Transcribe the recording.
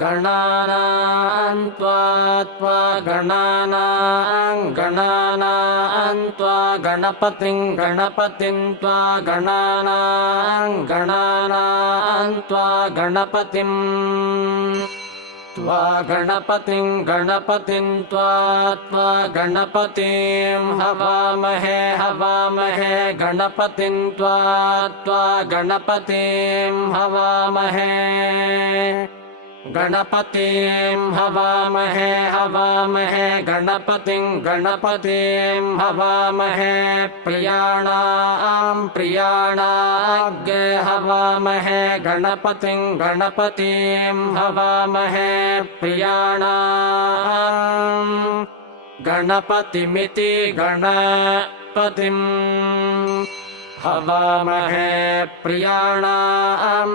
गणानां त्वा गणानां त्वा गणपतिं त्वा गणानां त्वा गणपतिं त्वा गणपतिं हवामहे गणपतिं त्वा गणपतिं हवामहे गणपतिं हवामहे गणपतिं हवामहे प्रियाणाग्गे हवामहे गणपतिं हवामहे प्रियाणां गणपतिमिति गणपतिं हवामहे प्रियाणां